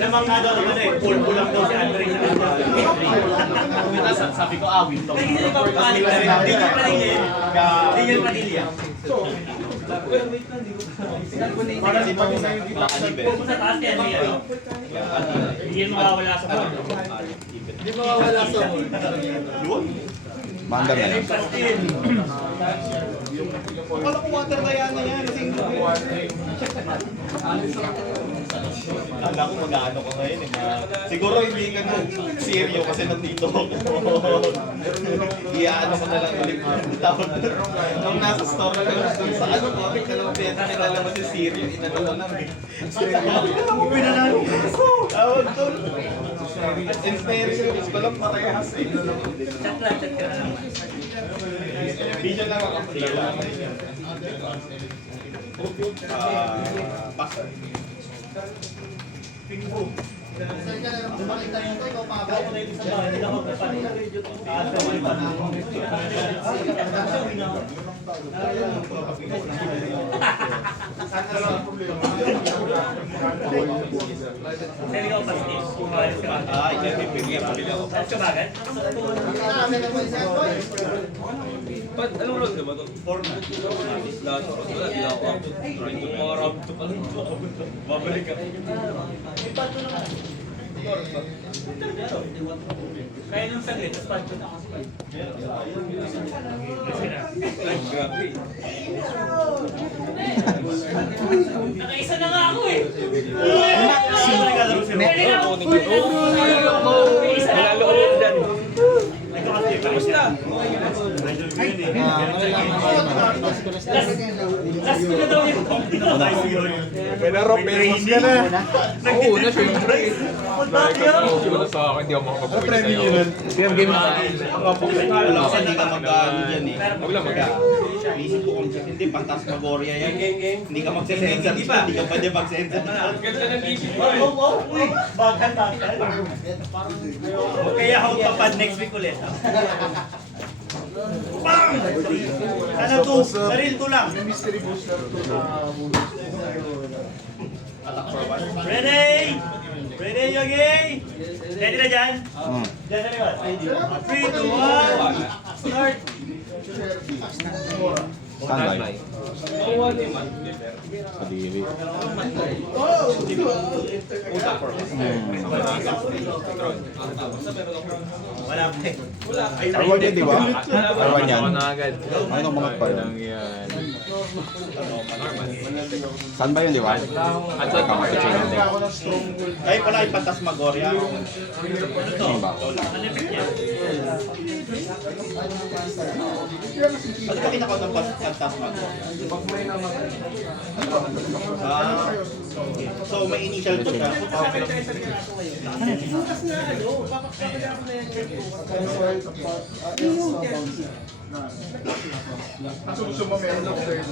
Lamang nga daw naman eh, full lang daw si Andre sa kanya. Sabi ko, win to. Hindi ko panik na rin. Hindi ko pa rin eh. Hindi yung Manila. Para di pa din tayo dito. Kung sa taas yan, hindi yan mawawala sa board. Hindi mawawala sa board. Mandar na lang. Akala ko water na yan. Kala ko mag-ano ko ngayon eh. Siguro hindi ka na seryo kasi nandito ako. Iyaano ko na lang ulit. Tapos nung nasa store ka sa ano ko, nilalabas yung seryo, inano ko lang eh. Pinanalo. Tawag doon. In fairness ko lang parehas eh. Chat ka na naman. Video lang ako. Basta. Ay, bibigyan ako. Anong road ka ba ito? Format. Last road. Wala, di ako ako. Try ko mga rap to pala. Babalik ka. Kaya nung saglit, tapos pancho na ako sa Grabe. Nakaisa na nga ako eh! Manalo ko rin dyan. Kamusta? Last ko na daw yung Pero famous ka na. Oo, na syempre. Bakit Sa akin, di ako makapag-uwi sa'yo. Kasi hindi ka mag-ano dyan eh. Wala mag-ano. Isip ko kung hindi, Phantasmagoria yan. Hindi ka mag-sensor. Hindi ka pwede mag-sensor. Ganda ng isip ko. Bakal. Kaya ako papad next week ulit. Bang! Ano to? Saril to lang. Mystery booster to sa Ready? Ready, Yogi? Ready na dyan? Dyan na rin. 3, 2, 1. Start! Standby. Kadiri. Wala pa eh. Arwan yan, di ba? Arwan yan. Ako na agad. Ano mga pa Lang yan. Saan ba yun, di ba? At sa Kamakuchin. Kayo pala ay Phantasmagoria. Simba. Ano effect niya? Ano ka kinakaw ng Phantasmagoria? So may initial to siya. Kaso gusto mo meron ako sa'yo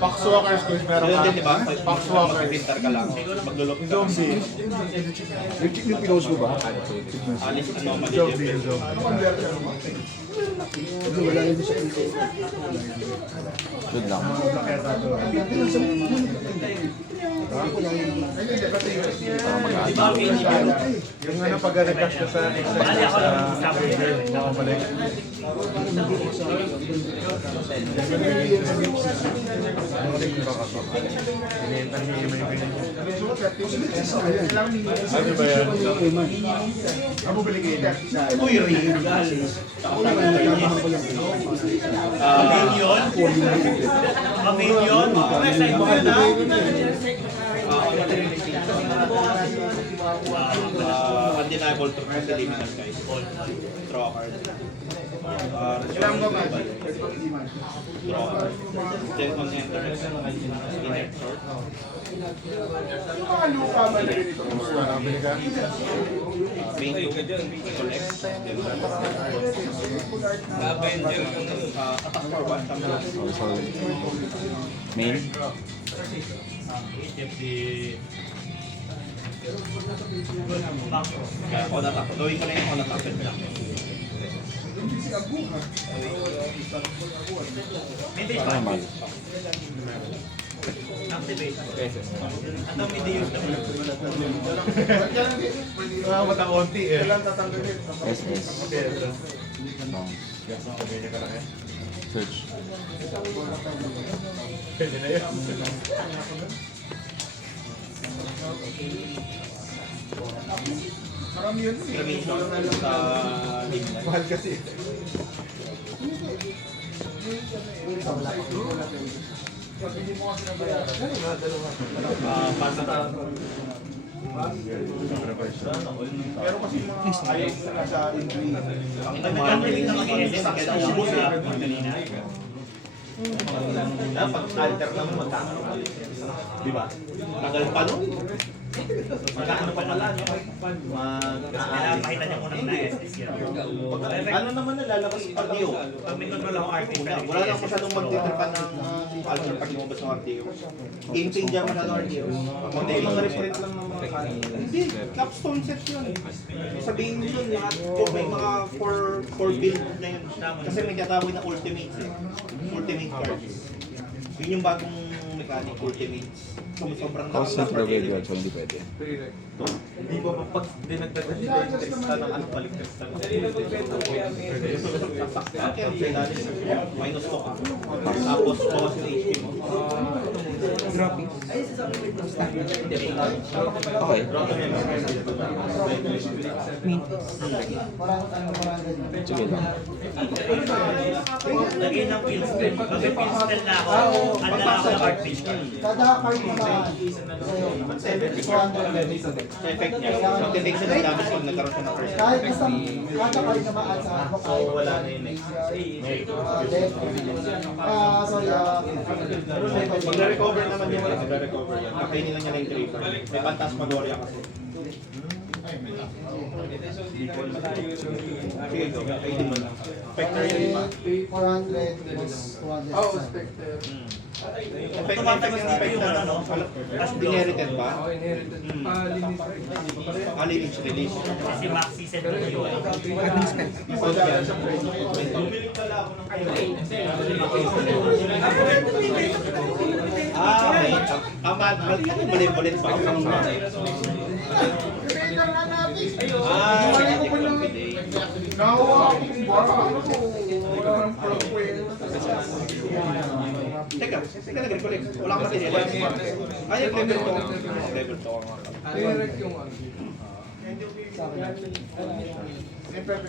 Paxwalkers ko meron Ayun din, di ba? Paxwalkers. Mag-filter ka lang. Maglulok ka. Zombie. Yung chick yung pinost mo ba? Alis, ano, Zombie. mali-dip. Good lang. Yung ano pag nag-cash ka sa Bali ako lang sa nakabalik. Ano ba yan? Ano balik kayo? Uy, regal. Minion? Minion? Side mo yun Undeniable to press eliminal guys. Draw a card. Kailangan ba man? Draw a card. Then on enter, inert sort. Yung mga lupa ba na ganito? Nakabili ka? Main to collect. Then Avenger ka na. attack for one. Also, main. On attack. Gawin ko na yung on attack. Vintage Ano naman? Pesos. Ano may deal na Matakonti eh. SS. Bounce. Search. Pwede na yun. Marami yun eh. Cremation sa Lignan. Mahal kasi. Pasa Pero kasi mga ayaw sila sa injury. Nagkakalit na mag-SS, kaya ubos eh. Kanina. Dapat alter lang mo magkano. Di ba? Tagal pa nun. Magkano pa pala, no? Pinapakita niya muna na SS yan. Ano naman nalalabas yung RTO? Pag may control ako RP, Wala lang masyadong magtitripan ng alter pag lumabas ng RTO. Game changer masyadong RTO. Hindi, mga reprint lang ng mga hindi, capstone set yun. Sabihin nyo yun, lahat kung may mga 4 build na yun. Kasi may tatawag na ultimates eh. Ultimate cards. Yun yung bagong mechanic, ultimates. Sobrang Cost of the video, so hindi pwede. Hindi ba pag dinagdagan nila yung teksta ng ano balik teksta? Minus ko ka. Tapos bawas yung HP mo. Okay. Sige lang. Lagay ng pinstel. Pag may pinstel na ako, handa na ako ng art page card. Kada card mo na sa'yo, 200 Sa effect niya, magte-take siya ng damage pag nagkaroon siya ng first. kahit basta kada card na maan sa ako, So wala na yung next. sorry, Pag na-recover naman yun, nag-recover yan. Kakainin lang niya na yung trigger. May Phantasmagoria kasi. Sige, go. Kakainin mo lang. Spectre yun, di ba? 400 was 200. Tumatagas dito yung ano, no? Inherited ba? Lineage release. Kasi maxi set na yun. Okay. Balit-balit pa. Nakuha ako kung baka ano ko. Wala nang plug. Teka, nag-recollect. Wala kang material. Ay, level 2. Level 2.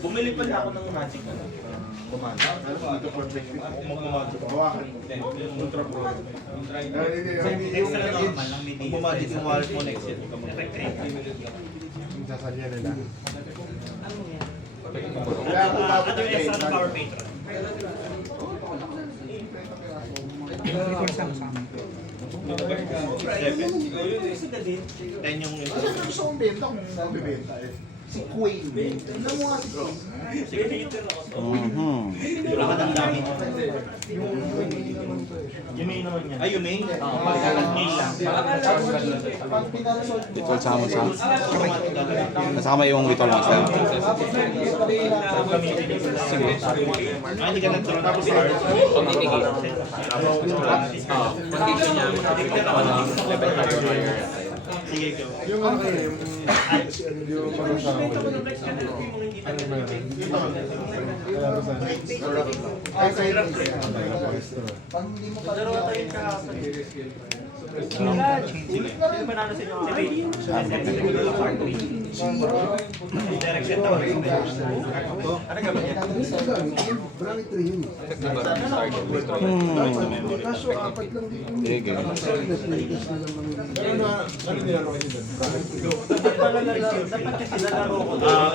Bumili pa na ako ng magic. Kumanda. Ano ba ito projective? Ako mag-magic. Hawakan. Ultra pro. Extra normal lang may Kung magic yung wallet mo next year. Effect 3. Sasalya nila. Ano yung extra na power patron? Ten yung Kasi gusto kong benta kung mabibenta eh. Si Queen. Tignan mo nga si Queen. wala ka ng dami. Yung main naman yan. Ay, yung main? Main lang. Pag pinaresolve mo, Ritual sa Nasama yung ritual master. Hindi ka nagtuloy tapos hard. Condition niya, level higher. Sige, go. Yung ano yung yung pag-usapan ko. Ano ba yun? pag hindi mo pa Direction to. Sige.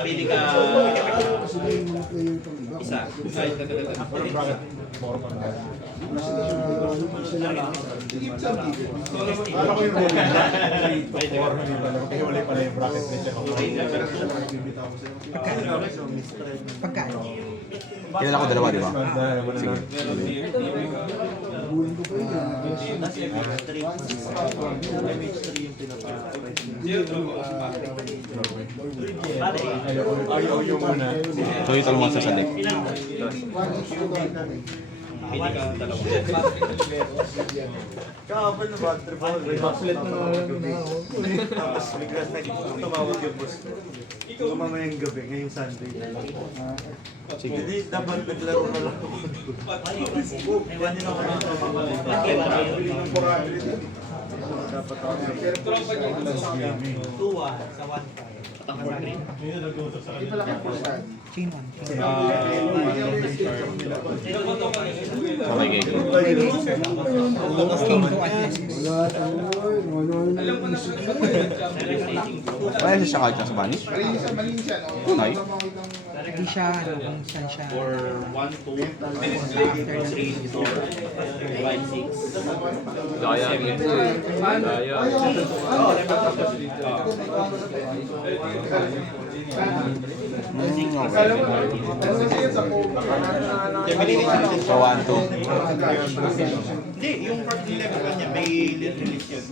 Pili ka isa. Ano ko yung role niya? Hiwalay pala yung bracket niya. Kilala ko dalawa, di ba? Sige. Ayaw yung muna. So, ritual master sa deck. Pili ka dalawa. Kahapon na bad trip ako. May backflip na tapos bigla na tumawag yung boss ko. Mamayang gabi, ngayong Sunday. Hindi, dapat naglaro na lang ako. Ewan din ako ng Dapat ako. tuwa sa 1-5. Ito lang yung pusan. Okay, game. Kaya siya kahit sa Spanish? Malinis yan, oh. Ay. Hindi siya, kung saan siya. For 1, 2, 3, 4, 5, 6. Daya. Daya. So, 1, 2. Hindi, yung part 11 kanya, may release yun.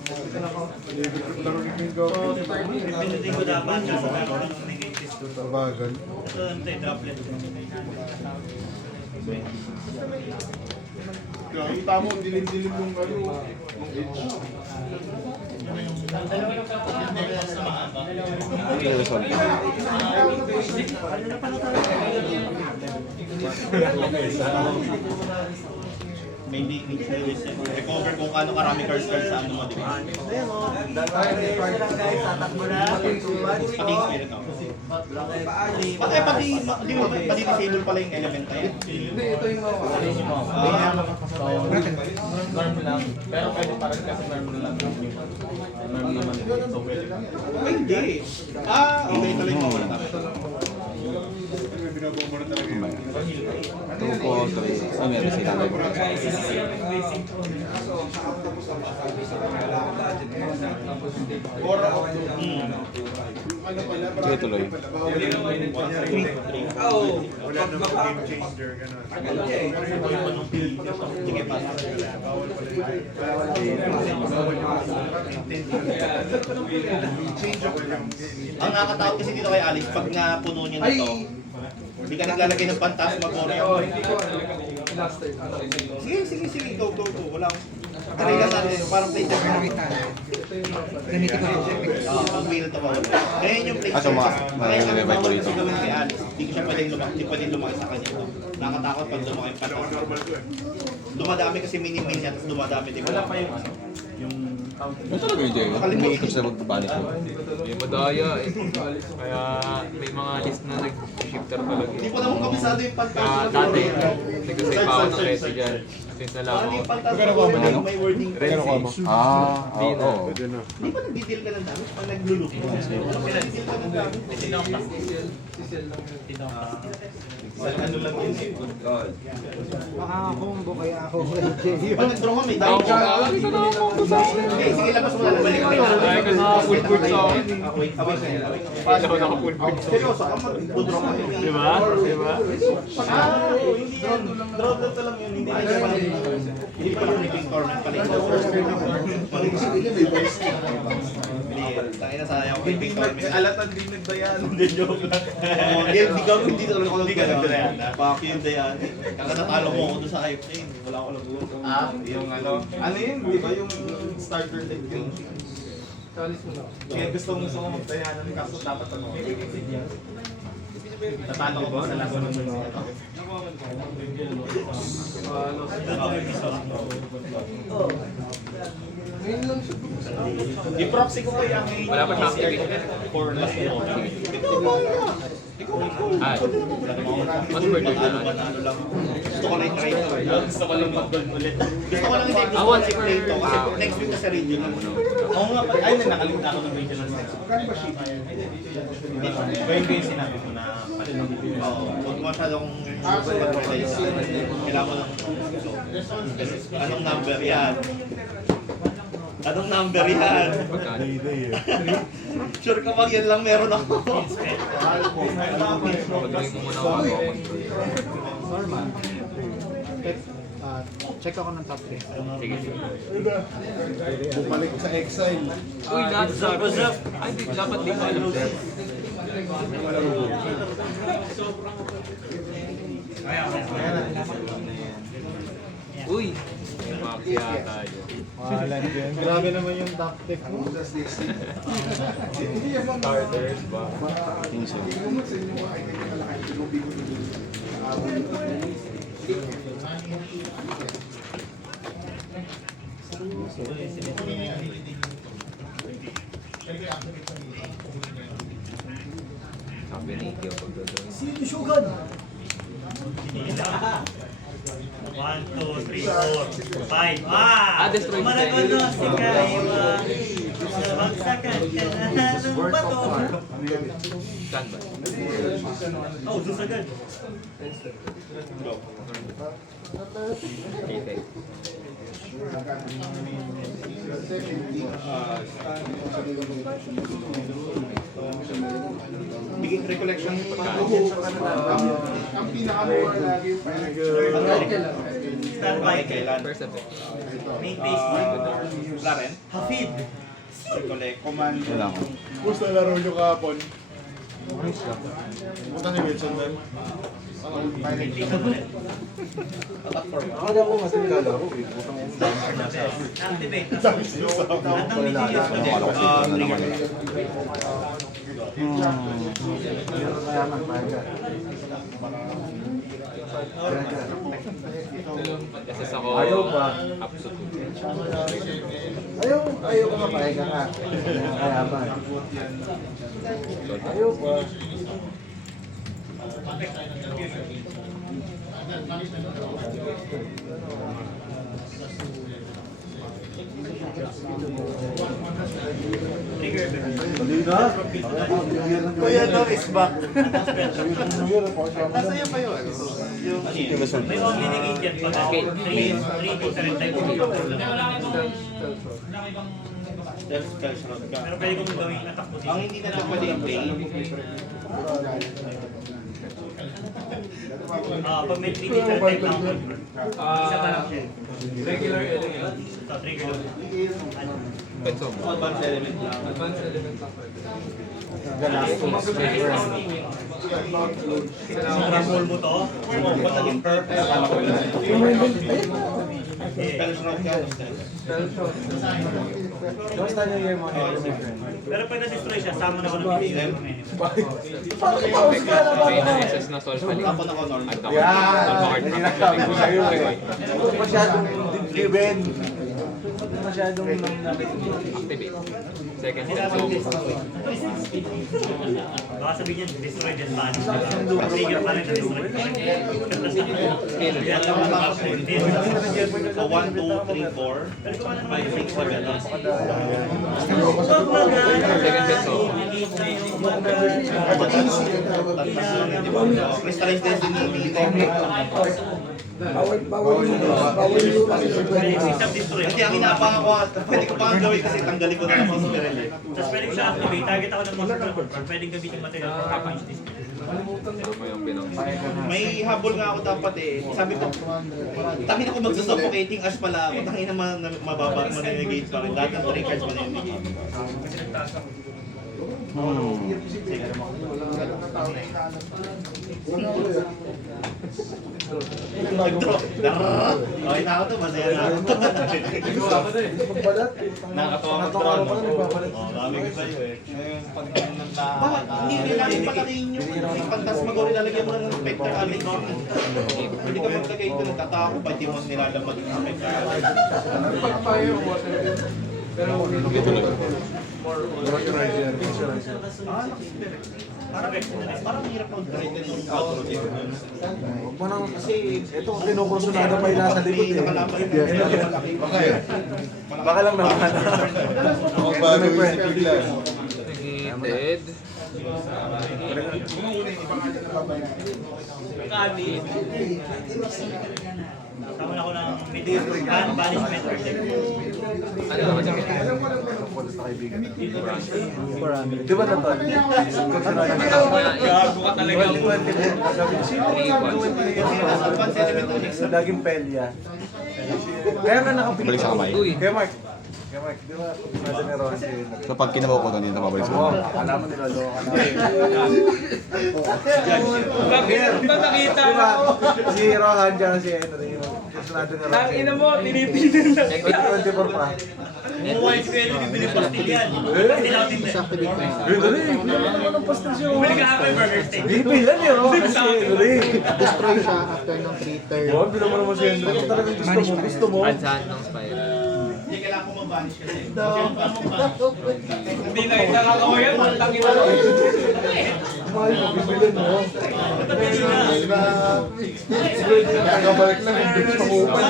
Pipindutin ko dapat kasi meron ng negative to. Ito, hindi, droplet. Kita mo, dilim-dilim yung ano. Okay, resolve. May release yun. Recover kung ano karami cards sa ano mo, di ba? Tatakbo na. Pati spirit ako. Pati disable pala yung element na yun. Hindi, ito yung Pero pwede pa rin kasi normal lang. Normal naman. So pwede pa. Ay, hindi. Okay tuloy mo muna tayo. Truko, 3. Oh, meron sila. Sige, tuloy. Sige, pa. Ang nakakatakot kasi dito kay Alex, pag napuno niya na to, hindi ka naglalagay ng Phantasmagoria. Sige, go. Wala akong... Try lang natin, parang play test. Gamitin ko po. Ang wheel to bawal. Ngayon yung play Ah, so test. mga- Kaya ang mga bawal dito. kasi gawin kay Alex, hindi ko siya pwedeng lumaki sa kanya to. Nakatakot pag lumaki yung Phantasmagoria. Dumadami kasi mini-min niya, tapos dumadami din. Wala pa yung Ano talaga yung Jay? Umiikot siya magpapanik mo. May madaya eh. Kaya may mga list na nag-shifter talaga. Hindi ko naman kabisado yung Dati, nag-save pa ako ng reto dyan. Since nalaman Ano ko. yung Phantasmagoria? May wording. Oo. Di ba nag-detail ka ng damage pag nagluluk mo? Nag-detail ka ng damage. Ano lang yun eh. Makakombo kaya ako. Pag nag-draw ka, may damage ka. Okay, sige, labas mo na. Balik ka na. Ay, kasi full board sa akin. Wait. Hindi ako naka-full board. Seryoso ka, mag-draw ka. Diba? Diba? Hindi yan. Draw lang lang yun. Hindi na siya pala. Hindi pala flipping tournament pala. Tangin na sayang ko flipping tournament. Alatan din nagbayan. Hindi, joke lang. Hindi talaga ako nagdayan. Fuck yun, Dayan. Kakatatalo mo ako doon sa hype na yun. Wala ako lang buo. Yung ano yun, di ba yung starter deck yun? Kaya gusto ko magtayanan kaso dapat ano. Tatalo ko ba sa last one ng I-proxy ko kaya ngayon. Wala pa siya. For last one. Ikaw ba na? Ay. Mas birthday na lang. Ano lang. Gusto ko na i-try to. Gusto ko lang mag-gold ulit. Gusto ko lang i-try to. Gusto ko lang i-play to. Kasi next week na sa regional. Oo nga pa. Ay, nakalimutan ako ng regional next. Magkano ba ship? Gawin ko yung sinabi ko na palitan. Oo. Huwag masyadong kailangan ko lang. Anong number yan? Anong number yan? Pagkano? Sure ka bang yan lang meron ako? Pag-drink mo muna ako. Check ako ng top 3. Sige. Bumalik sa exile. Uy, what's up? Ay, dapat di ko alam. niya. Uy! Max yata yun. Mahalan yun. Grabe naman yung tactic mo. Starters ba? Sabi ni Ikeo pag doon. Sinila. 1, 2, 3, 4, 5. Ah! destroy Maragon the na si Kaiwa. Sa bagsakan ka na ng bato. Saan ba? Oh, sus agad. Kitay. Biging recollection yung Ang pinaka-mura lagi yung Standby. kailan? First effect. Main base. Wala rin? Hafid. Recollect. command. Wala ko. Gusto laro nyo kahapon. Punta si Wilson doon. Hindi ka ulit. Akala ko mas nilalaro eh. Activate. Atang Nidilius. Kaya man, maaga. Kasi ako, Ayaw ba? absolute. Ayaw ko mapahig ka nga. Kaya man. Ayaw ba? Trigger. Kuya no is back. Nasa iyo pa yun? May omni-negate yan pag 3 different types of Pero pwede kong gawing attack mo Ang hindi na lang pwede yung play. pag may 3 different types ng isa pa lang siya. Regular element. So, trigger lang. Peto. Advanced element lang. Advanced element lang pwede. Control mo to. Ba't naging purple? Pero sunod ka. Kamusta niyo year mo? Pero pag na-destroy siya, sama na ako ng pinili. May na-SS na solve pali. Ako na ko normal. Yan! Hindi nakasabi ko sa'yo eh. Masyadong given. Masyadong Activate. Second Sinabi so, ko baka sabihin niya, destroy din ba? Trigger pa rin na-destroy. Kaya lang mga hindi. So 1, 2, 3, 4, 5, 6, 7. second peso. Crystallized Destiny. bawal yung Kasi ang inapang ako, pwede ko pang gawin kasi tanggalin ko na naman sa Mirel eh. Tapos pwede ko siya activate, target ako ng monster or pwedeng gamitin material for package this. Ano mo yung pinang May habol nga ako dapat eh. Sabi ko, tangin ako magsasuffocating as pala ako. Tangin naman mababa, manenegate pa rin. Lahat ng 3 cards manenegate. Okay na ako to, masaya na ako. pagbalat. Nakakatawa Natatawa pa na nagbabalat. Dami ko sa'yo eh. Bakit? Hindi kailangan patakin yung Phantasmagoria, lalagyan mo lang ng Spectre Alex. Hindi ka maglagay ito, nagtatako pa, hindi mo nilalabag yung Spectre Alex. Pero Parang hirap mag-drive din yung outro dito. Huwag mo nang kasi ito kinukursunada pa yung nasa likod eh. Baka lang naman. Ako bago yung si Bigla. negated. Sama na ako ng medieval banishment protect. Ano naman yung Di ba naton? Kursunada na. gago ka talaga. Sabi ko, sino Advanced element ulit. laging pelya. Kaya nga nakapili. Balik sa kamay. Uy. Kaya Mark, di ba nasa ni Ron si... So pag kinabaw ko doon, hindi napabalik sa Oo, kamay. alam mo niloloko ka na. Bakit ba nakita Di ba? mo? Si Rohan dyan si Henry. Sunado na Ang ina mo, tinitignan lang. 2024 pa. White Square, bibili pastil yan. Hindi lang din. Activate mo. Dali, hindi naman ang pastel siya. Bumili ka ako yung burger steak. Bibilan yun, oh. Kasi, dali. Destroy siya after ng 3 turn. Huwag, naman naman siya. Ano talagang gusto mo? Hindi kailangan ko mabanish kasi. Hindi na nakakawayan, malaki mo. Mahal mo, bibilan mo. Nagabalik lang, hindi ko mamupan.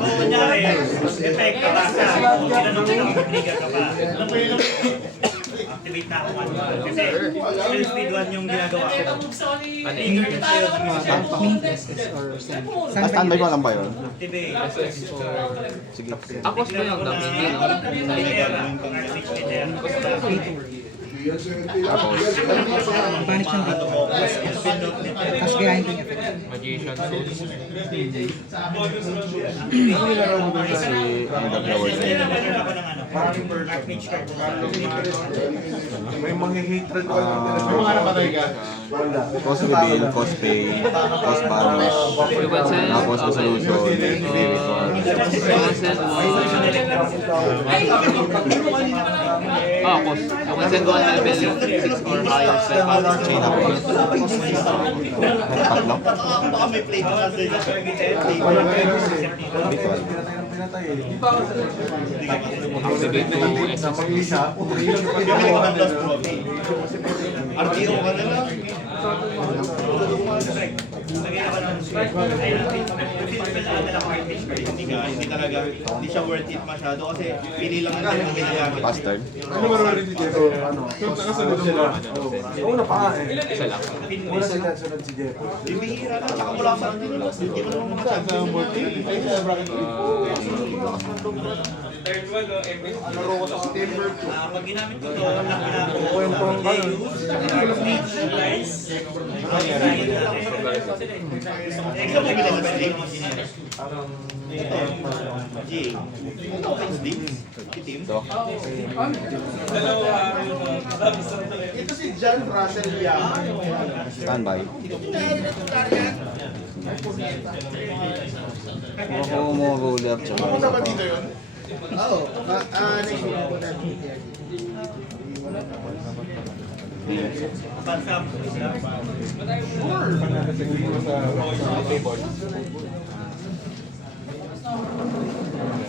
So, kunyari, effect ka sa ginanong mo, trigger ka pa. Activate na ako. Kasi, skill speed 1 yung ginagawa ko. Trigger yung sa'yo. Or send. Standby ko lang ba yun? Activate. Sige. Ako ba yung dami skin? Panic ng dito. Tapos gayahin ko niya. Magician Souls. Kasi ang nag-award sa inyo. May mga hatred ko. Cost reveal, cost pay, cost banish, tapos resolution, Consent was... You can send one level 6 or higher spell. chain up. Tatlo? Baka may play ka kasi. Pinatay eh. Activate to Sa pag-isa, Bibili ko ng Lost Trophy. RTO ka na lang. Hindi talaga, hindi siya worth it masyado kasi pili lang ang yung ginagamit. Bastard. ano marunong din dito? Ano? Nakasunod sila. Una pa nga eh. isa lang. Una sila, sunod si Jeff. Bibihira lang, tsaka mula sa atin nila. Hindi mo naman makasabi sa board team. Ay, sa bracket team. Third one, no? Ano ro ko sa timber? Pag ginamit ko ito, they use stage lines. Ikaw bibili ng sleep. Ito, G. Ito, open sleep. Itim. So, Ito si John Russell Young. standby. Kung mo roll up, tsaka Pumunta ba dito yun? Oo. Next week po natin. Pansam.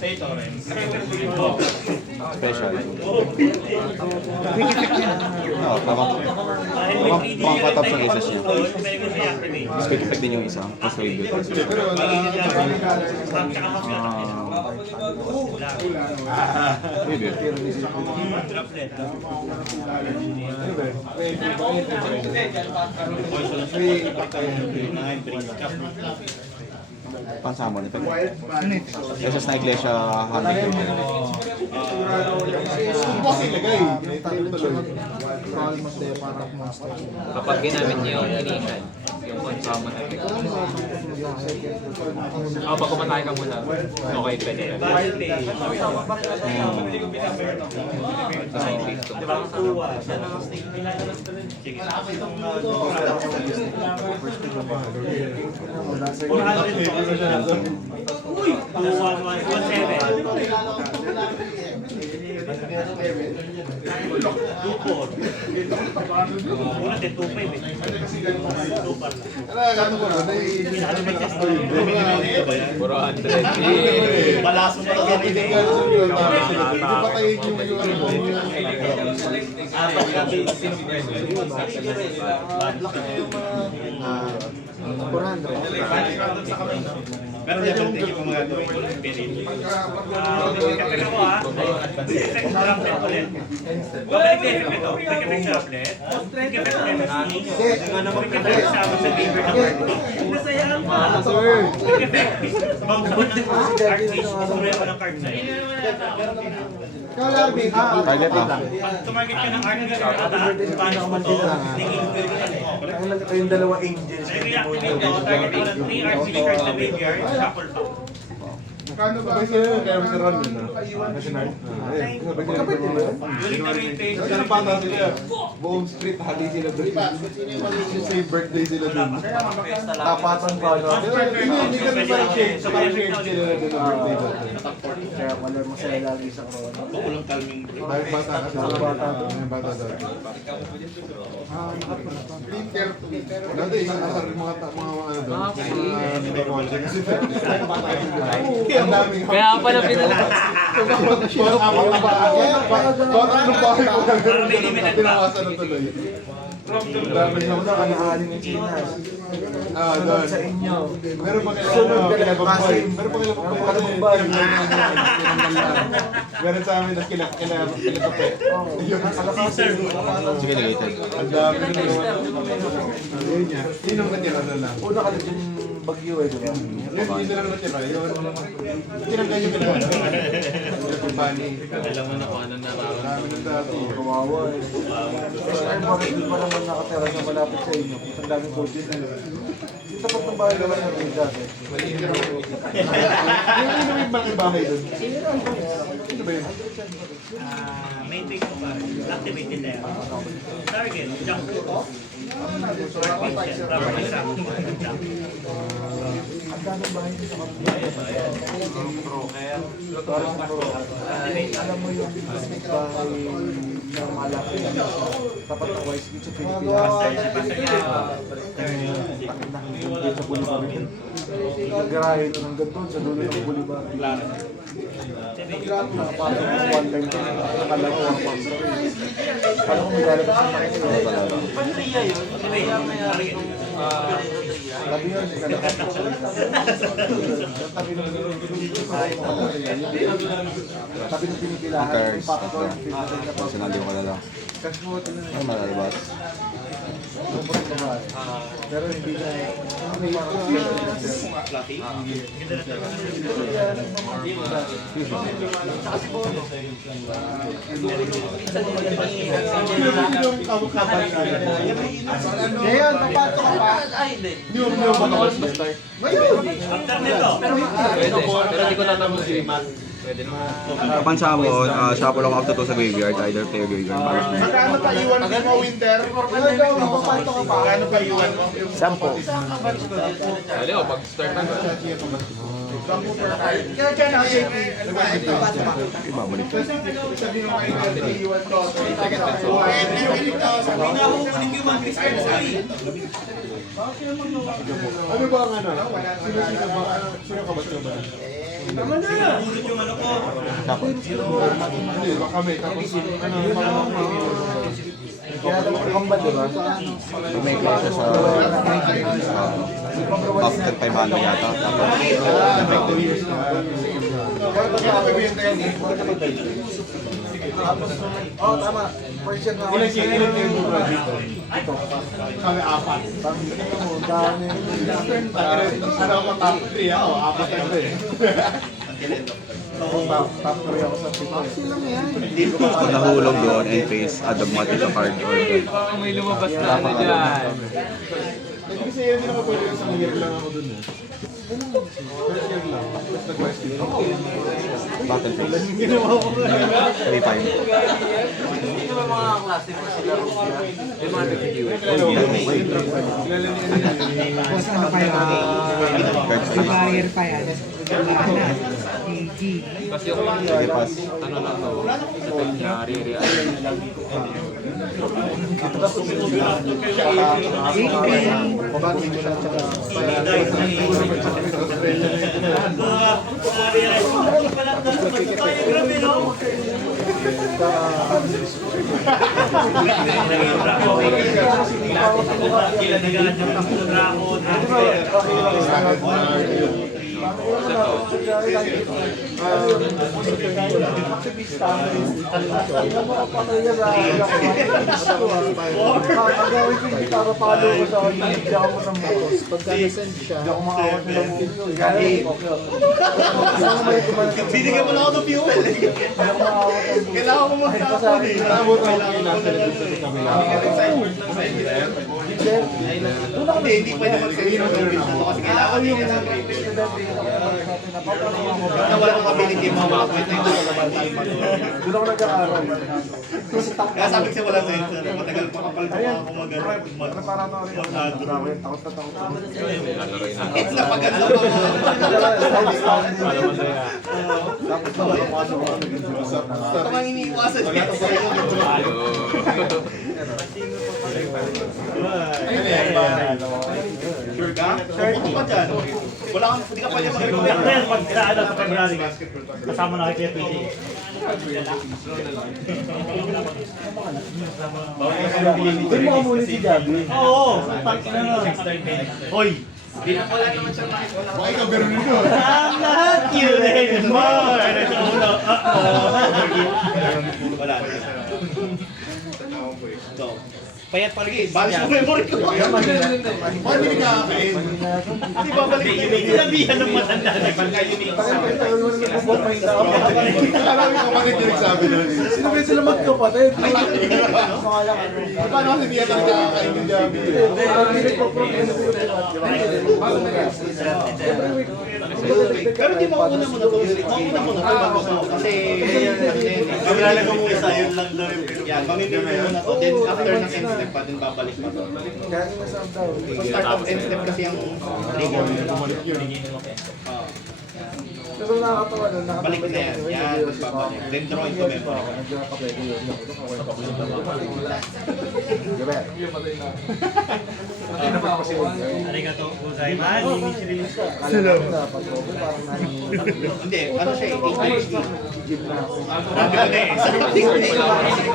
Sa ito rin. special. Quick effect yan. Oo, parang cut-off ng aces niya. Mas quick effect din yung isa, mas review. Review. Pansamon effect. Aces na iglesia, handling. Kasi ilagay. Almost there para monster. Kapag ginamit niyo yung initial, yung uncommon effect. Pag kumatay ka muna, okay, pwede. Uy! 400. Balaso mo na kami. Patayin yung Pero level 3 yung mga gawin. Kapag ako ha, effect droplet ulit. Babalik na effect ito. Quick effect droplet. Quick effect MSD. Quick effect sama sa favor ng party. Nasayaan pa. Quick effect. Pag-put ng arcade, sumaya ko ng card na yun. Target ah. Pag tumarget ka ng arcade, paano mo to? Naging pwede yan eh. Kayong dalawa angels. Nag-reactivate ko, target ko ng 3 RCB cards sa graveyard, shuffle pa. Kano ba? Kaya si Ron yun, no? Kasi na. Kapit din ba? Ulit kami yung page. Kasi bata sila. Buong street, hali sila doon. Yung same birthday sila doon. Tapatan pa, no? Hindi ka na parang shake. Sa parang shake sila na doon ang birthday doon. Kaya wala masaya lagi sa corona. Walang calming break. Dahil bata ka, sa bata doon. Yung bata doon. Dati, asar yung mga ano doon. Hindi ko alam. Kasi ang daming Kaya pa na pinala. Tinawasan na tuloy. Dami siya na kanakaling ng Chinas. Doon. Sa inyo. Meron pa kailangan kinabambay. Meron pa kailangan kinabambay. Meron sa amin na kinakape. Sige, negated. Ang dami na naman. Ayun niya. Yun ang natira na lang. Una ka lang yung bagyo eh, di ba? Yun na lang natira. Yun. Tinanggal yung pinagano. Yung bani. Alam mo na kung anong nararamdaman. Dami ng dati. Kawawa eh. Kasi ay bakit di pa naman nakatira na malapit sa inyo? Ang daming coaches na yun. Yung tapat ng bahay naman yung rin dati. Yung may malaking bahay doon. Ano ba yun? Main page mo pa. Activated na yan. Target, jump. Property sa Ang daming bahay sa kapatid. Alam mo yung bahay na malaki. Tapat na Wise Beach sa Pilipinas. Takit na hindi sa Bolivar yun. Garahe na ng ganito sa dulo ng Bolivar. Nakapasok ko one time na nakala ko ang pastor. Kala ko may lalabas na makikita. Sabi yun, tabi ng pinipilahan, Cars. popcorn, pinatay na popcorn. Sinali ko ka na lang. Cash mo ito na. Ay, malalabas. Sobrang kamahal. Pero hindi na. Ngayon, papato ka pa. New ba naman start? Ngayon! after nito. Pero di ko natapos si Matt. Pwede naman. Kapag shuffle ako after to sa graveyard, either player graveyard. Magkano pa iwan mo, Winter? Ngayon, papato ka pa. Magkano pa iwan mo? Pwede o, pag-start na ba? Kaya dyan ako Ibabalik. sabi mo kayo na iwan ko. Ano ba ang ano? Sino ba? Sino ka ba? Tama na. Bulot yung ano ko. Hindi, baka may tapos kaya dapat kambal, di ba? May class siya sa top 500 yata. Tapos, Oh, tama. First year na ako. Ilan kayo mo ba dito? Ito. Kami apat. Ang dami. Ano ako top 3 ako? Apat na rin. Top 3 ako sa pito. pag nahulog doon and face, add a multi sa card or Baka may lumabas na ano dyan. Kasi yun din ako pwede isang year lang ako dun eh. First year lang. Tapos nag-west dito. battle face. 3-5. Hindi ba mga klase mo sila? May mga nag-view. Tapos ano pa yun? Barrier pa yan. Kasi yung Sige, pass. ano lang to, sa kanya, re-react. Binigyan mo na ako ng fuel. Kailangan mo magtapon eh. Nabot ako kailangan sa kabila. Hindi pwede mag-save ng business mo kasi kailangan din yan sa na wala kang ability mo mga kwento yung Doon ako nag-aaral. kaya sabi ko siya wala sensor. Matagal pa kapal pa ako Para na rin ako. Grabe, takot na takot ako. It's na paganda pa mo. Tapos na ako pasok ako nag-usap na. Ito kang iniiwasan niya sa'yo. Sure ka? Sure ka dyan. Wala kang, hindi ka pwede mag-recommend. Kaya pag kailangan sa February, kasama na kay PJ. Doon mo muli si Gabi. Oo! Hoy! Bakit ka meron nito? Ang lahat yun! More! Wala. So, payat palagi. Balis mo memory ko. Bakit hindi ka kakain? Hindi ba balik yung Sinabihan ng matanda na Alam mo yung kapatid yung nagsabi doon. Sino ba sila magkapatid? Paano kasi hindi ka kakain ng Gabi? Pero di mauna mo na to. Mauna mo na to bago to. Kasi, kamilala ko muna sa'yo lang daw yung yan. Mamimili mo na to. Then after ng end step pa, din babalik pa to. So start of end step kasi yung legal. Pero nakakatawa nun. Balik na yan. Yan, tapos babalik. Then drawing to memory. Arigato gozaimasu. Hindi, ano siya eh, ADHD.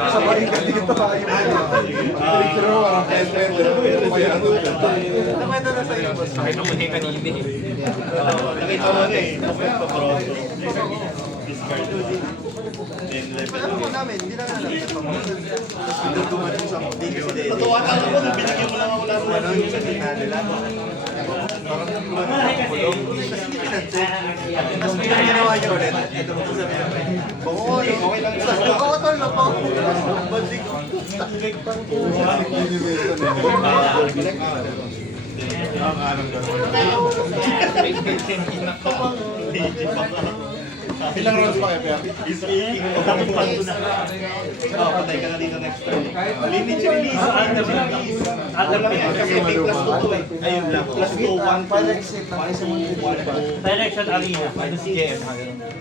Sa balikat dito tayo. Pero parang Nakita mo na eh. Paproso. Discard. Then level. Totoo lang ako, binigyan mo lang ako lang ng tapos may ginawa niyo ulit. Oo, okay lang. Nakakotol na po. Ilang rounds pa kayo, Tapos pa ito na. Patay ka na dito next turn. Lineage release. Other Lang yan, kasi may plus 2 to eh. Ayun lang. Plus 2, 1, 2, 1, 2, 1, 2. Direction arena.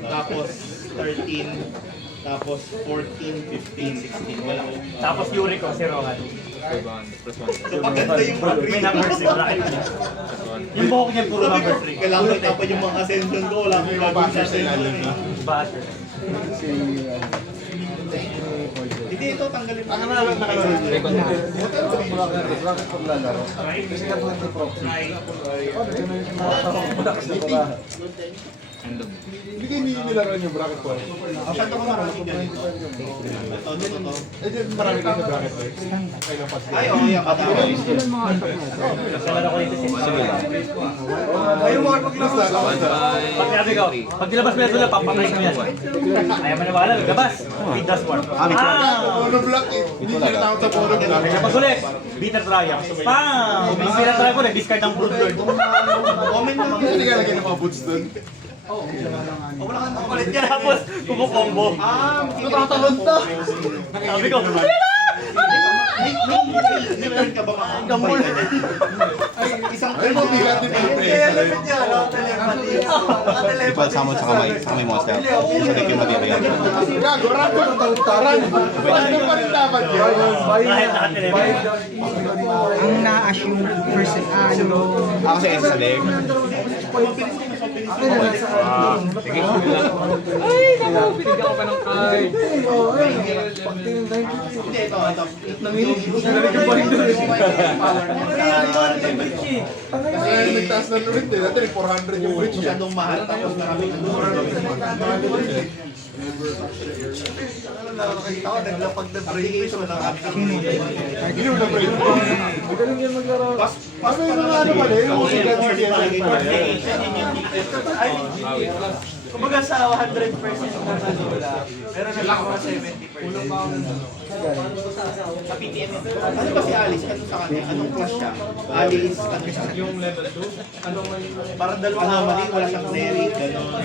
Tapos 13. Tapos 14, 15, 16. Wala. Tapos Yuri ko, si Rohan. So maganda yung May number 3. Yung buhok niya puro Sabi ko, number 3. kailangan ko tapos yung mga ascension ko. Wala akong gagawin sa ascension eh. Basher. Hindi ito, tanggalin mo. Ang nalang nakalala. Hotel sa bracket paglalaro. Kasi ka 20 proxy. Oh, ganun yung mga malakas na pala. Hindi kayo nilaruan yung bracket po. Saan ka marami ganito? Ito. Eh, di marami kayo sa bracket po. Ay, napad ko. Ay, oo, yan. Katawin. Kasama ko dito si Ayaw mo maglaro. Pag sabi ko, pag nilabas mo yan doon, papatay ko yan. Ayaw maniwala, labas. Beat das one. Mono block eh. Hindi tinatawag sa mono block. Kapag ulit, beater triumph. Bam! Beater triumph ko, nag-discard ng Brood Lord. Comment lang. Hindi ka lagyan ng mga boots dun. Wala kang makulit yan. Tapos, kumukombo. Natatalon to. Sabi ko, May turn ka ba makakambay ka niya? Isang Ay, turn mabigat din yung place. Ipalsamot sa kamay mo, Steph. Sa dik yung material. Gago, rando ng tautaran. Paano pa rin dapat yun? kahit nakatilim. Ang na-assume first, Kasi it's a leg. Hindi, ito. Kasi nagtaas na ulit eh. Dati 400 yung bridge niya. Masyadong mahal. Tapos maraming nakakita ko, naglapag na break so Hindi mo na break. Magaling yan maglaro. Ano yung mga ano pala? Yung music and CSM pala. Kumbaga sa 100% na wala, pero nakakuha 70%. Sa PTN. Ano ba si Alice? Ano sa kanya? Anong class siya? Alice, ano siya? Yung level 2, anong Parang dalawang anomaly, wala siyang cleric, gano'n.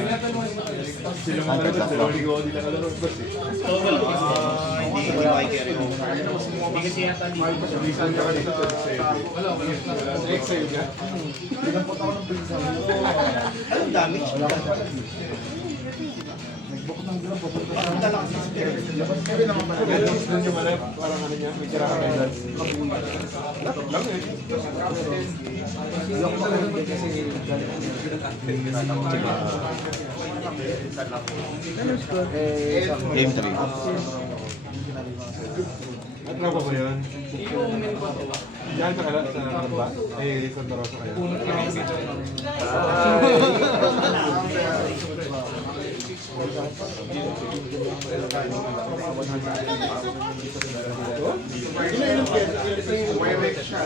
Sila mga nalabas, pero hindi ko hindi nakalaro bas eh. Hindi ko na carry over. Hindi kasi yata dito. Minsan ka kanina sa Excel ka. Anong damage? Parang dala kasi spirit. Sabi naman pala, doon yung ano, parang ano niya, may tirahan na yun. Dapat lang eh. Game 3. At nga ba yun? Diyan ka kala sa ano ba? Santa Rosa kaya?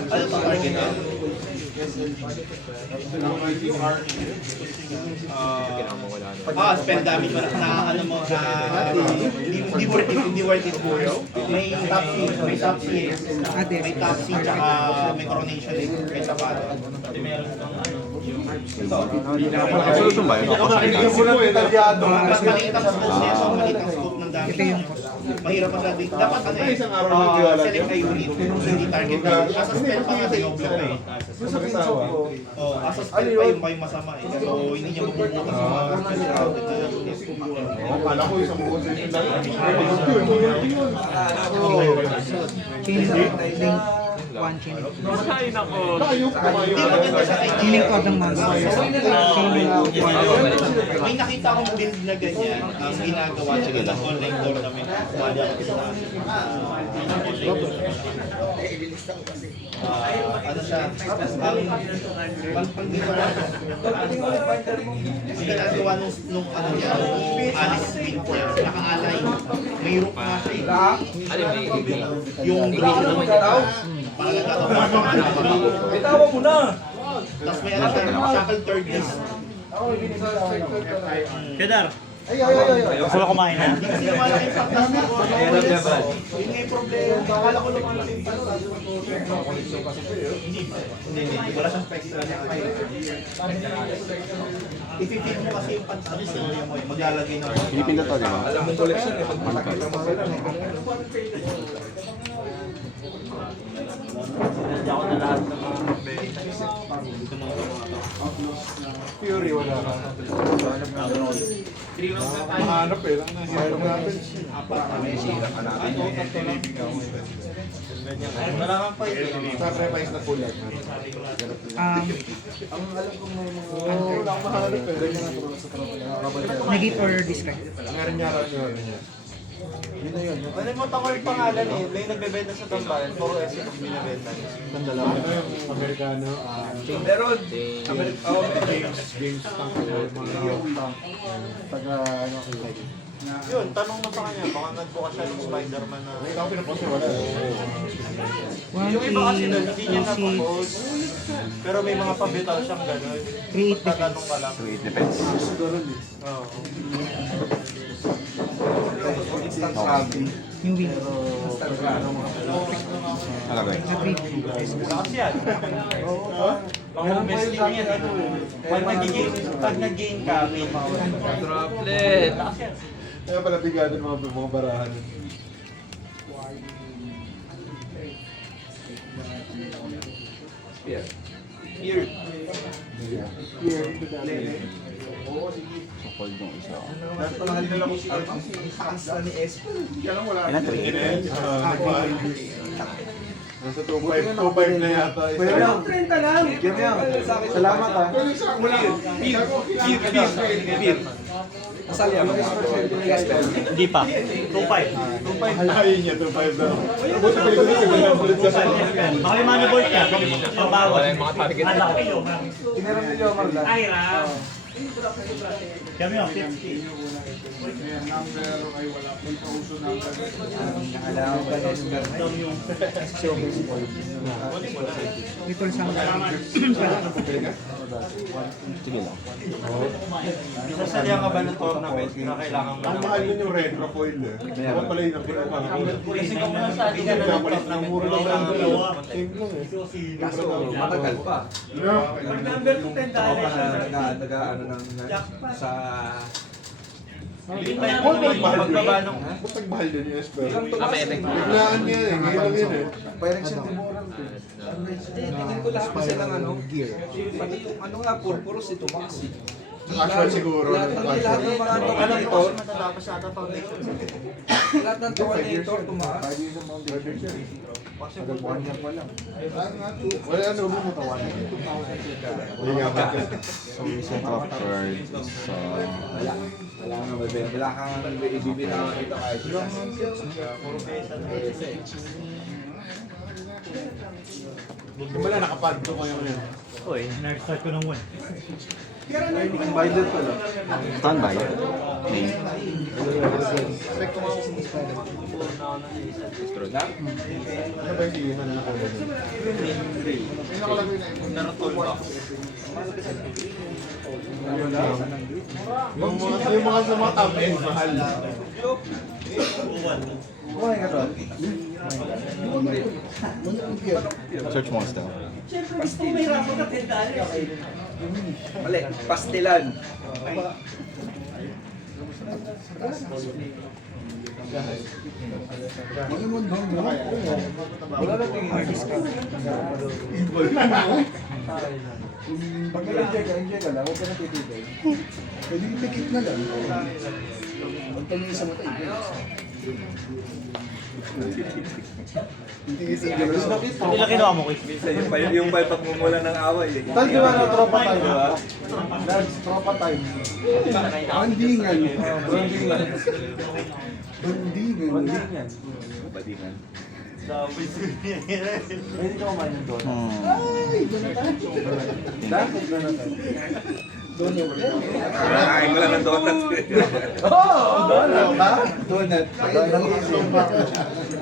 Ano sa target? Spend damage mo na ano mo hindi worth it po. May top seed, may top seed, may top seed, tsaka may coronation league, may sapato. Solution ba yun? Hindi mo lang detalyado. Mas maliit ang scope niya, so maliit ang scope ng damage. Mahirap masyado. Dapat ano eh, Isang araw lang tiwala. select a unit, hindi target na. As a spell pa nga sa yung block eh. Sa mag-asawa. As a spell pa yung may masama eh. So hindi niya mabubukas yung mga spell na unit. Akala ko isang position lang. One chain. Ay, nako. Hindi maganda sa kanya. Healing card ng mana. May nakita akong build na ganyan, ang ginagawa siya ng online tournament. Sumali ako sa ano siya, ang ginagawa nung ano niya, Alice Spin niya, naka-alay. May rook nga siya eh. Yung green naman niya, parang nagkatawa. Bitawa mo na! Tapos may ano siya, shackle third list. Kedar! Solo kumain na. Hindi kasi lumalaki yung fantastic ko. Yun nga yung problema. Akala ko lumalaki yung fantastic ko. Hindi. Wala siyang spectra. Ipipit mo kasi yung fantastic mo. Maglalagay ng Pilipin na to, di ba? Alam mong collection eh, pag makakita mo sila. Hindi ako na lahat ng mga benta. Fury, wala ka. Mahanap eh, lang nahirap natin. wala kang fight. Sacrifice na pula. Wala akong mahanap eh. Negate or discard. Meron niya rin niya. Ano mo ako yung pangalan eh. May nagbebenta sa tambayan. Puro SX binibenta. Ano yung Amerikano? meron. Games tank. Mga taga ano. Yun, tanong mo sa kanya. Baka nagbuka siya ng Spider-Man na... Ito ako pinapost niya wala. Yung iba kasi doon, hindi niya na-post. Pero may mga pabitaw siyang gano'n. Create Tatanong ka lang. Create defense. Oo. New win. Ano ba yun? Sa 3. Lakas yan. Pang-best team yan. Pag nag-gain ka, may Droplet. lakas yan. Kaya pala bigado ng mga barahan. Here. So, cold yung isa. Dapat pala halina lang ang taas na ni Espo. Kaya lang wala. Ilan? 3? Nasa 2.5 na yata. Pwede lang. 30 lang. Salamat ha. Hindi pa. 2.5. Halayin niya 2.5 na. Buti pala ko sa mga bulit sa Baka may money board ka. Pabawa. Wala yung mga target. Alam ko. Tinaram ni Jomar lang. Ay, Ram. Kami yung 50. number ay wala. May kauso Little sa Sige lang. Sasalihan ka ba ng tournament na kailangan mo Ang mahal nun yung retro foil eh. Ako pala yung nakinuha ko. Kasi kung nasabi ka na ng tournament, kailangan mo Same lang eh. Kaso matagal pa. Pag number 2, $10 Sa... Pagbaba ng... Pagbahal din yung Espero. Biglaan niya eh. Ngayon lang yun eh. Parang sa Timoran to. Tingin ko lahat kasi ng ano. Pati yung ano nga, purpurus ito, Maxi. Casual siguro. Lahat ng mga dominator, Matapos yata foundation. lahat ng dominator tumaas. Wala ano mo matawan. Hindi nga ba? So, set of cards is... Wala nga ba, wala kang ibibinawa dito kahit isa. Wala nakapadlo ko yung yun. Uy, nag-start ko ng 1. Violet pala. Standby. Main. Ano ba yung siya na nakalagay? May nakalagay na yung yung mga sa mga top end, mahal. Search monster. Siyempre, gusto ko may rapo na $10. Mali, pastilan. Wala na tingin. Pag enjoy ka lang, huwag ka na titigil. Pwede yung tikit na lang. Huwag ka yung isa mo tayo. Hindi Ilang kinuha mo, Chris? Yung by pagmumula ng away. Tal, di ba na tropa tayo, di ba? Lads, tropa tayo. Bandingan. Bandingan. Bandingan. Badingan. Pwede ka kumain ng donut. Ay, donut tayo. Dapat donut tayo. Donut. Kakain mo lang ng donut. Oo, donut ha? Donut.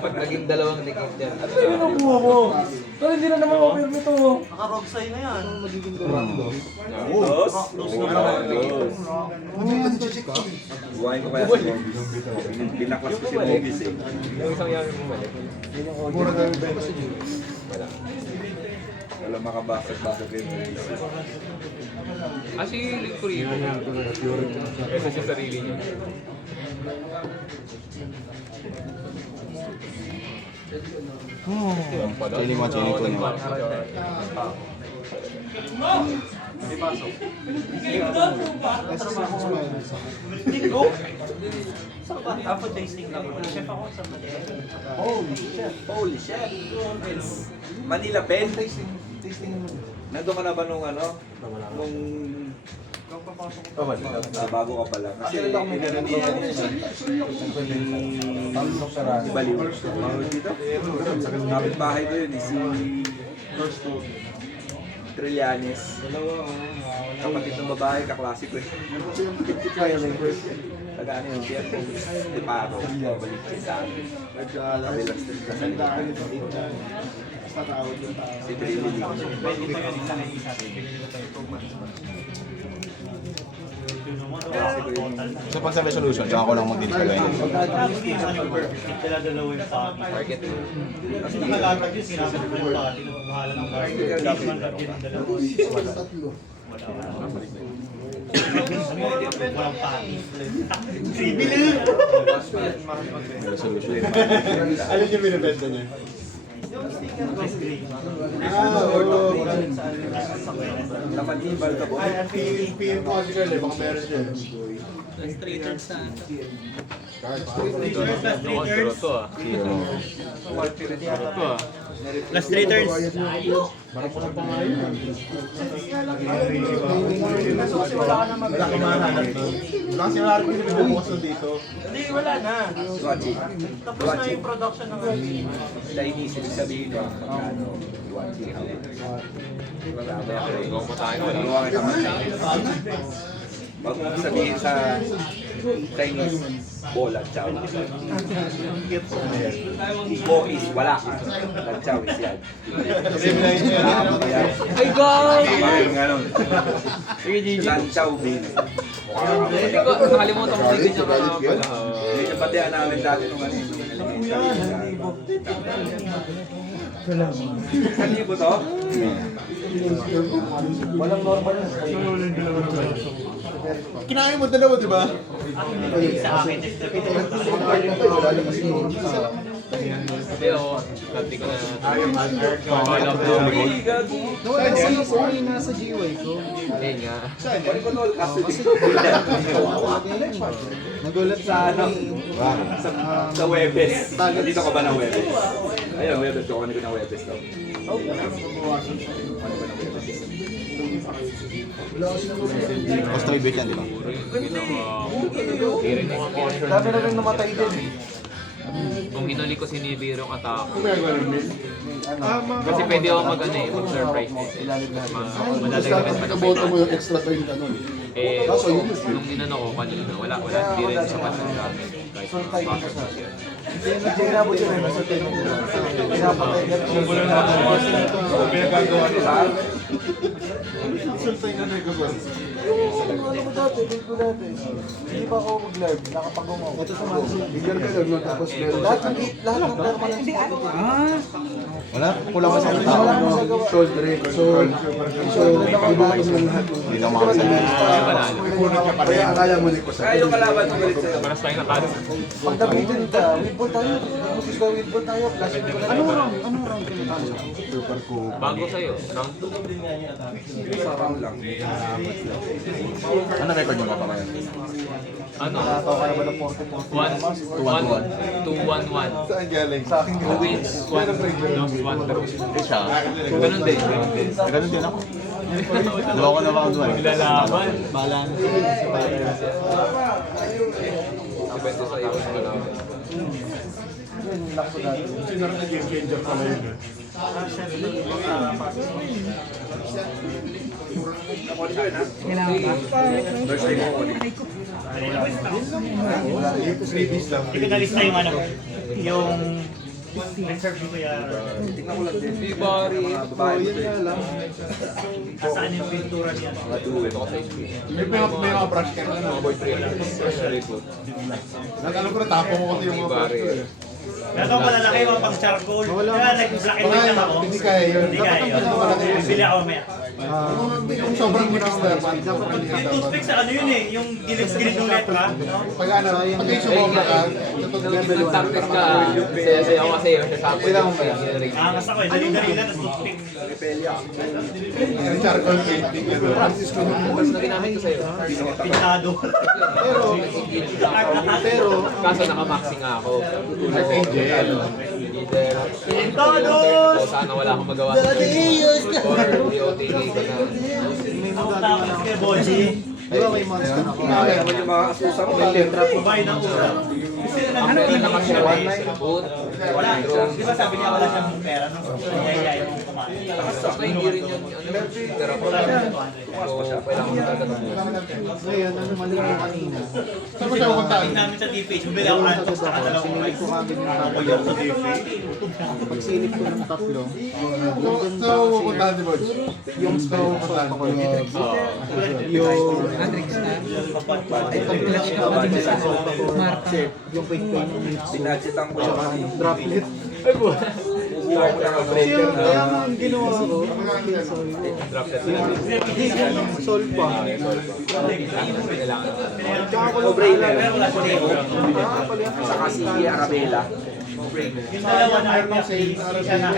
Pag naging dalawang tikit dyan. Ano nakuha mo? Tal, hindi na naman okay mo ito. Naka-rogsay na yan. Magiging donut do. Dos. Ano yan, check ka? Buhayin ko kaya si Bobis. Binaklas ko si Bobis eh. Mura na yung benta. Wala makabasag-basag kayo ng Bobis. Kasi yung Korean. Kesa sa sarili niya. Chili mo, chili ko niya. Linggo? Saan ba? Apo tasting lang. Chef ako sa Manila. Holy shit! Manila Pen? Nandun ka na ba nung ano? Nung... bago ka pala. Kasi inanan niya si Baliw. Dito? Kapit bahay ko yun eh, si Trillanes. Kapatid ng babae, kaklase ko eh. Tagaan yung Vietnamese de Paro. Balik siya sa amin. Kabilang street na salita. Si Trilly. So, pag sa resolution, tsaka ko lang mag-delete ka ganyan. Dala-dalawa yung party. Market. Kasi nakalatag yun, sinabi ko yung party. Nagmahala ng party. Hindi man lang yung dalawa. Walang party. Bibilin! May resolution. Ano yung binibenta niya? Napag-ibal ka po. Ay, ang PM ko kasi girl eh, baka meron siya. Last 3 turns. Wala ka mahanap doon. Wala kasi wala rin pinabubukas nun dito. Hindi, wala na. Watching. Tapos na yung production ng Chinese, ibig sabihin ko, magkano, watching ako. Marami ako eh. Gagawa kita mag-Chinese. Wag mo sabihin sa Chinese, Bola, chow. Bo is wala. Chow is yan. Ay, God! Parang ganun. Lanchaw din. Hindi ko, nakalimutan ko din yung mga pala. Hindi yung batihan namin dati nung ano. Kanibo to? Walang normal yun. Kinain mo dalawa, di ba? Sa akin, Pero, dati ko na... Nasa GY ko. Ayun nga. Nagulat Sa ano? Sa Webes. Dito ka ba na Webes? Ayun, Webes. Kukunin ko na Webes daw. Ostribate yan, di ba? Dami na rin namatay din. Kung hinuli ko si Nibiru Katako. Kasi pwede ako mag-ano eh, mag-surprise eh. Madadagdagan pa ng Naboto mo yung extra turn ka nun. Eh, nung inano ko kanina, wala, hindi rin sa pasan namin. Kahit Hindi na nabot yun. Nasa tayo. Pinapatay ka rin. Pinagagawa niya sa sultay na nagkabas. Yung ano ko dati, date ko dati. Hindi pa ako mag-live, nakapag-umaw. Ito sa mga Bigyan ka lang nun, tapos meron. lahat ng perma lang sa Wala, kulang ka sa tao. Sold rin. Sold. Ibukas ng lahat. Hindi lang makasalit. Kaya akala mo ko sa Kaya yung kalaban ko ulit sa'yo. Paras tayo natalo. pag nabitin ka, wheelball tayo. Gusto ko wheelball tayo. Anong round? Anong round ka natalo? super ko. Bago sa'yo, round 2. Sarang lang. Ano record nyo pa pa ngayon? Ano? Nakatawa ka naman ng 2-1-1. Saan galing? Sa akin, Two wins, one loss, one draw. Siya? Ganun din. Ganun din ako. Dalawa ko na round 1. Lalaban. Bahala na. Depende sa'yo. yun, lakso dati. Game changer pala yun. Kailangan ba? Freebies lang. Hindi ko nalista yung ano, yung reserve ko yan. Tingnan ko lang din. Di bari. Babae mo Yun nga lang. Saan yung pintura niya? May mga brush ka na. Mga boy 3 lang. Very good. Alam ko na tapo mo kasi yung mga brush ko eh. Ito malalaki mga pang charcoal. Kaya nag-black and white lang ako. Hindi kaya yun. Hindi kaya yun. Bili ako maya. Kung sobrang mo na ang weapon, dapat hindi Yung dapat. toothpick sa ano yun eh, yung gilid-gilid ng letra. no? Pag ano, pag kayo sumobra ka, Nag-tactics ka. Saya ako kasi yun. Sasabi lang ko yan. Angas ako eh, dali-dali lang, tapos toothpick. yung charcoal painting, ano. Mas na ginamit ko sa'yo. Pintado. Pero, Kaso naka-maxing nga ako. Pintados! Sana wala akong magawa. Or POTD ko na. may Ang magagawa tapos na kay ako. Boji, Di ba may monster ako? Naman yung mga kasusa ko. kubay ng ulam. Ang pera nakashare eh. Food. Wala. Di ba sabi niya wala siyang pera, no? Yayay mo kumain. Tapos na hindi rin yun. Pero ko lang. So, kailangan ko talaga Ngayon, ano mali ko kanina. Saan mo siya pupuntaan? Tingnan namin sa DPH, bumili ako antok sa dalawang Sinilip ko kagad yung Ako tatlo. yung sa DPH. Pag silip ko ng tatlo, Saan mo pupuntaan si Bodge? yung spell ko sa ako. Yung Matrix na. pag-clutch ka pa din sa Marta. yung quick pain ng lips. Binatsitan ko siya. Droplet. Kukuha ko lang ang breaker na. Kaya nga ang ginawa ko, drop set na. hindi ko solve pa. Kailangan. Tsaka ko No brainer. pala yan. Saka si Arabella. Yung dalawa na siya na